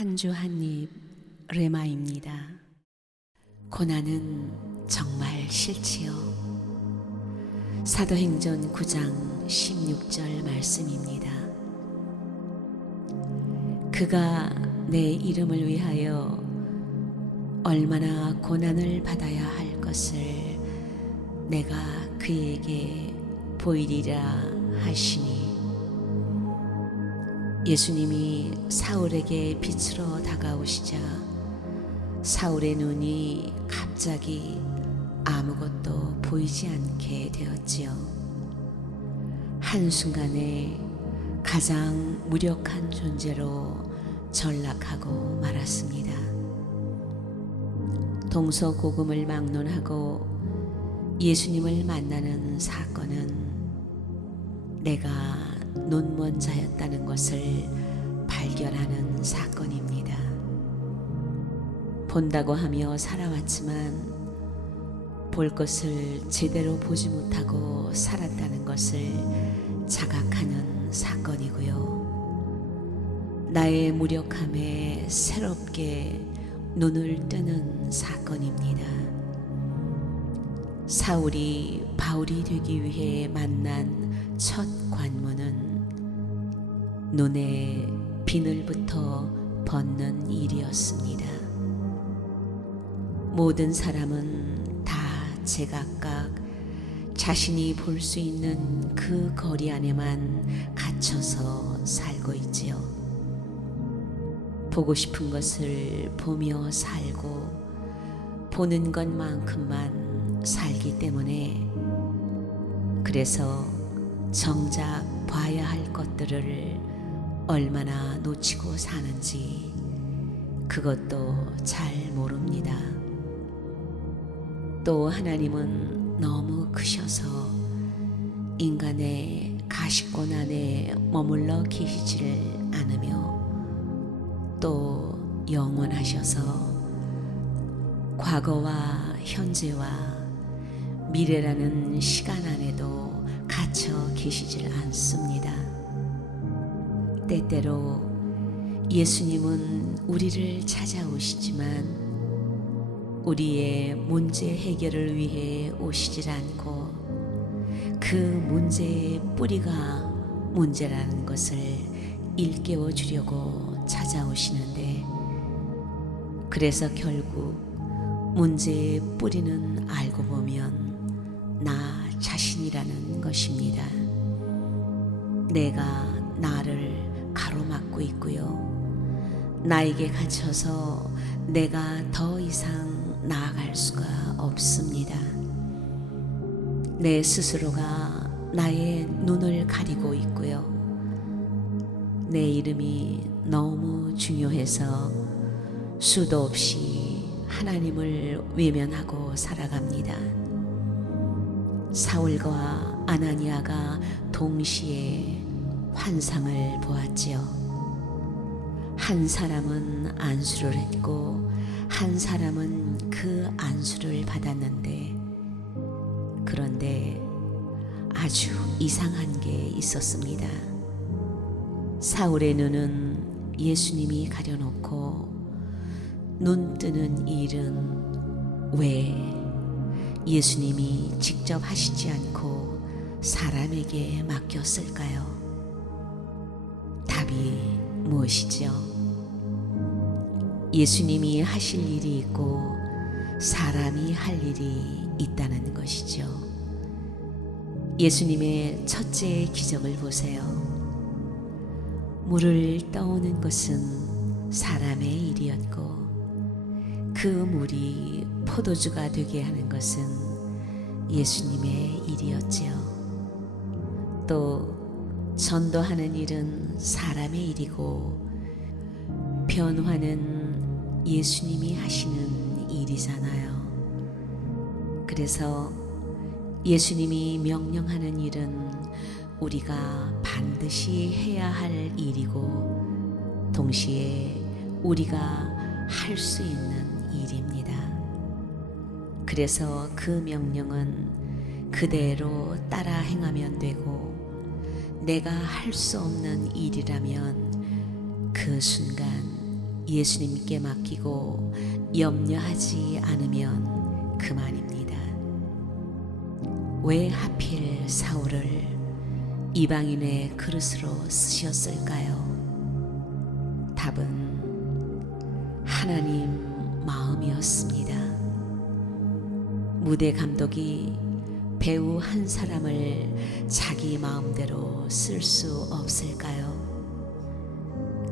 한 주 한 입 레마입니다. 고난은 정말 싫지요. 사도행전 9장 16절 말씀입니다. 그가 내 이름을 위하여 얼마나 고난을 받아야 할 것을 내가 그에게 보이리라 하시니, 예수님이 사울에게 빛으로 다가오시자 사울의 눈이 갑자기 아무것도 보이지 않게 되었지요. 한순간에 가장 무력한 존재로 전락하고 말았습니다. 동서고금을 막론하고 예수님을 만나는 사건은 내가 눈먼 자였다는 것을 발견하는 사건입니다. 본다고 하며 살아왔지만 볼 것을 제대로 보지 못하고 살았다는 것을 자각하는 사건이고요. 나의 무력함에 새롭게 눈을 뜨는 사건입니다. 사울이 바울이 되기 위해 만난 첫 관문은 눈에 비늘부터 벗는 일이었습니다. 모든 사람은 다 제각각 자신이 볼 수 있는 그 거리 안에만 갇혀서 살고 있지요. 보고 싶은 것을 보며 살고 보는 것만큼만 살기 때문에, 그래서 정작 봐야 할 것들을 얼마나 놓치고 사는지 그것도 잘 모릅니다. 또 하나님은 너무 크셔서 인간의 가시권 안에 머물러 계시지를 않으며, 또 영원하셔서 과거와 현재와 미래라는 시간 안에도 갇혀 계시질 않습니다. 때때로 예수님은 우리를 찾아오시지만 우리의 문제 해결을 위해 오시질 않고 그 문제의 뿌리가 문제라는 것을 일깨워 주려고 찾아오시는데, 그래서 결국 문제의 뿌리는 알고 보면 나 자신이라는 것입니다. 내가 나를 가로막고 있고요. 나에게 갇혀서 내가 더 이상 나아갈 수가 없습니다. 내 스스로가 나의 눈을 가리고 있고요. 내 이름이 너무 중요해서 수도 없이 하나님을 외면하고 살아갑니다. 사울과 아나니아가 동시에 환상을 보았지요. 한 사람은 안수를 했고 한 사람은 그 안수를 받았는데, 그런데 아주 이상한 게 있었습니다. 사울의 눈은 예수님이 가려놓고 눈 뜨는 일은 왜 예수님이 직접 하시지 않고 사람에게 맡겼을까요? 답이 무엇이죠? 예수님이 하실 일이 있고 사람이 할 일이 있다는 것이죠. 예수님의 첫째 기적을 보세요. 물을 떠오는 것은 사람의 일이었고 그 물이 포도주가 되게 하는 것은 예수님의 일이었지요. 또 전도하는 일은 사람의 일이고 변화는 예수님이 하시는 일이잖아요. 그래서 예수님이 명령하는 일은 우리가 반드시 해야 할 일이고 동시에 우리가 할 수 있는 일입니다. 그래서 그 명령은 그대로 따라 행하면 되고, 내가 할 수 없는 일이라면 그 순간 예수님께 맡기고 염려하지 않으면 그만입니다. 왜 하필 사울을 이방인의 그릇으로 쓰셨을까요? 답은 하나님 마음이었습니다. 무대 감독이 배우 한 사람을 자기 마음대로 쓸 수 없을까요?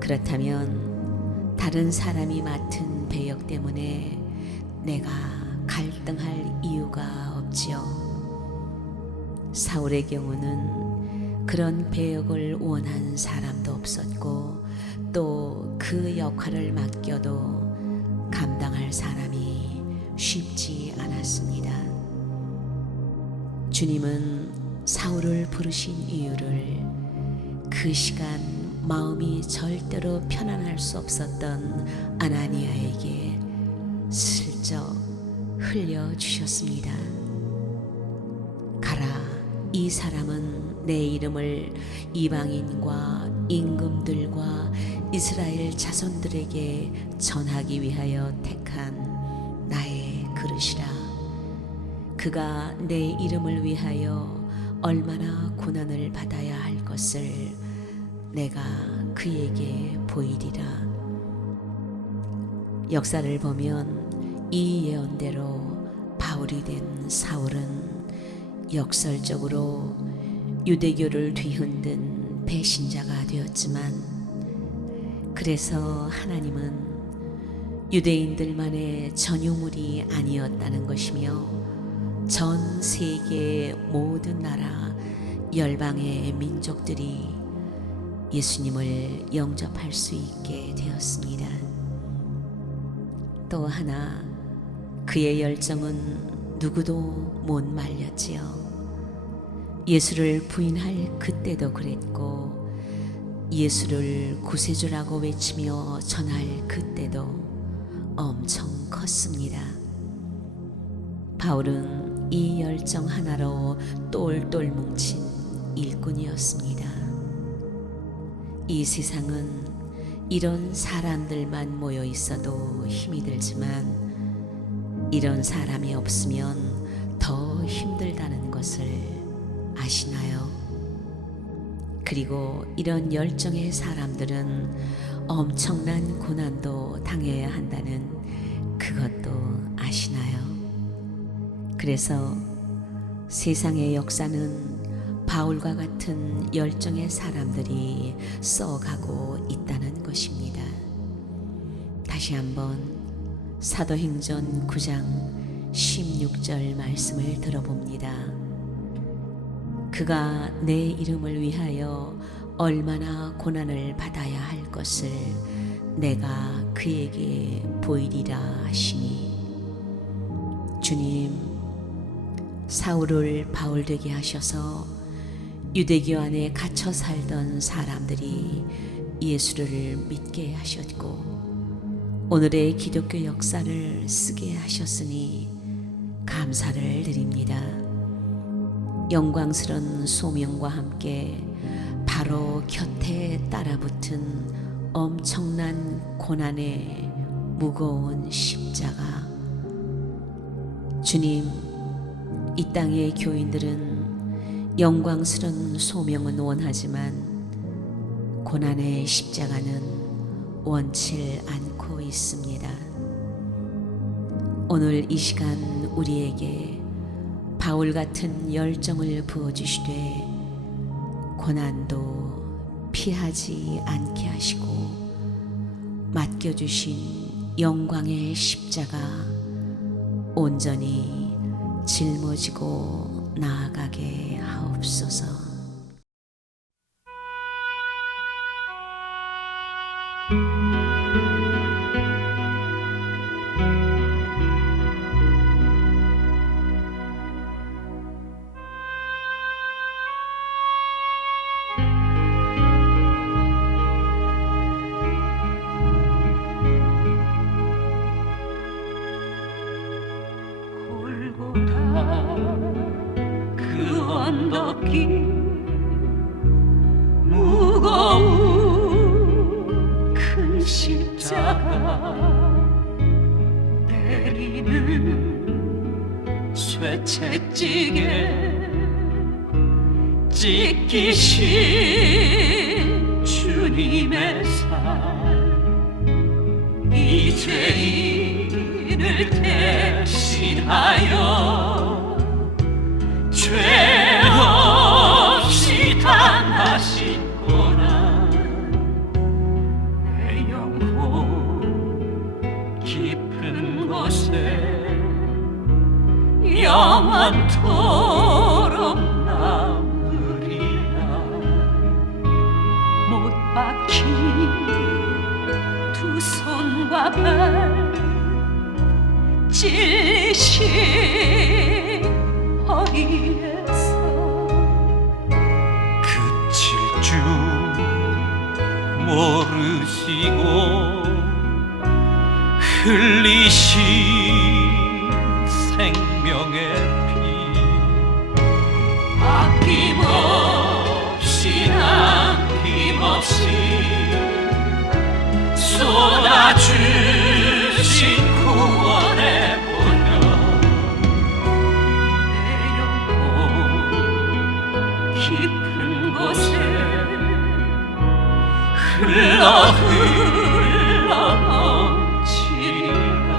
그렇다면 다른 사람이 맡은 배역 때문에 내가 갈등할 이유가 없지요. 사울의 경우는 그런 배역을 원한 사람도 없었고 또 그 역할을 맡겨도 감당할 사람이 쉽지 않았습니다. 주님은 사울을 부르신 이유를 그 시간 마음이 절대로 편안할 수 없었던 아나니아에게 슬쩍 흘려주셨습니다. 가라, 이 사람은 내 이름을 이방인과 임금들과 이스라엘 자손들에게 전하기 위하여 택한 나의 그릇이라. 그가 내 이름을 위하여 얼마나 고난을 받아야 할 것을 내가 그에게 보이리라. 역사를 보면 이 예언대로 바울이 된 사울은 역설적으로 유대교를 뒤흔든 배신자가 되었지만, 그래서 하나님은 유대인들만의 전유물이 아니었다는 것이며 전 세계의 모든 나라 열방의 민족들이 예수님을 영접할 수 있게 되었습니다. 또 하나, 그의 열정은 누구도 못 말렸지요. 예수를 부인할 그때도 그랬고 예수를 구세주라고 외치며 전할 그때도 엄청 컸습니다. 바울은 이 열정 하나로 똘똘 뭉친 일꾼이었습니다. 이 세상은 이런 사람들만 모여 있어도 힘이 들지만 이런 사람이 없으면 더 힘들다는 것을 아시나요? 그리고 이런 열정의 사람들은 엄청난 고난도 당해야 한다는 그것도 아시나요? 그래서 세상의 역사는 바울과 같은 열정의 사람들이 써가고 있다는 것입니다. 다시 한번 사도행전 9장 16절 말씀을 들어봅니다. 그가 내 이름을 위하여 얼마나 고난을 받아야 할 것을 내가 그에게 보이리라 하시니, 주님, 사울을 바울 되게 하셔서 유대교 안에 갇혀 살던 사람들이 예수를 믿게 하셨고 오늘의 기독교 역사를 쓰게 하셨으니 감사를 드립니다. 영광스런 소명과 함께 바로 곁에 따라붙은 엄청난 고난의 무거운 십자가. 주님, 이 땅의 교인들은 영광스런 소명은 원하지만 고난의 십자가는 원치 않고 있습니다. 오늘 이 시간 우리에게 바울 같은 열정을 부어주시되 고난도 피하지 않게 하시고 맡겨주신 영광의 십자가 온전히 짊어지고 나아가게 하옵소서. 그 언덕이 무거운 큰 십자가 쇠채찌개 찢기신 주님의 살 이 죄인을 대신하여 죄 없이 당하시구나 내 영혼 깊은 곳에 영원토록 남으리라 못 박힌 두 손과 발 찔리신 허리에서 그칠 줄 모르시고 흘리신 생명의 피 아낌없이 쏟아주신 구원의 보혈 내 영혼 깊은 곳에 흘러 넘치리라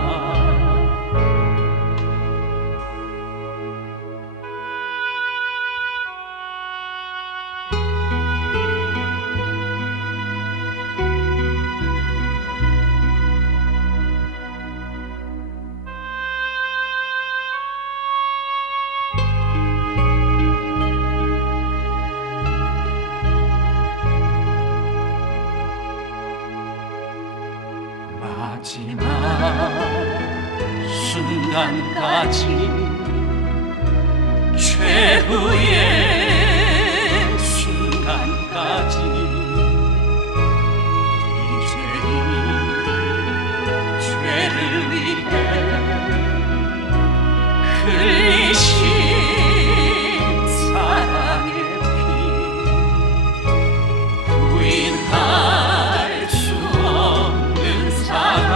마지막 순간까지 최후의 순간까지 이 죄인 죄를 위해 흘리신 사랑의 피 부인할 수 없는 사랑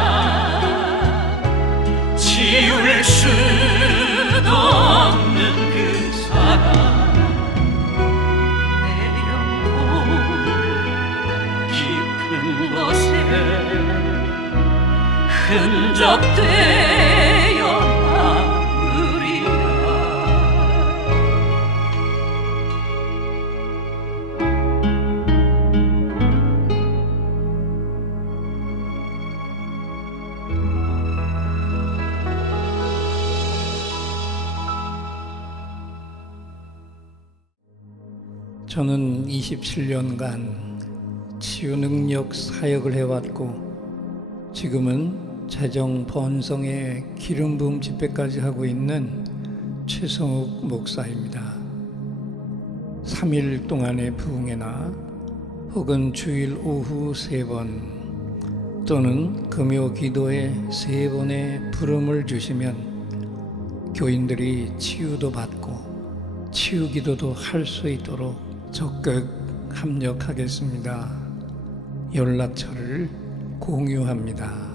지울 수도 없는 그 사랑 내 영혼 깊은 곳에 흔적되어 남으리라 저는 27년간 치유 능력 사역을 해왔고 지금은 재정 번성의 기름 부음 집회까지 하고 있는 최성욱 목사입니다. 3일 동안의 부흥회나 혹은 주일 오후 3번 또는 금요 기도에 3번의 부름을 주시면 교인들이 치유도 받고 치유 기도도 할 수 있도록 적극 합력하겠습니다. 연락처를 공유합니다.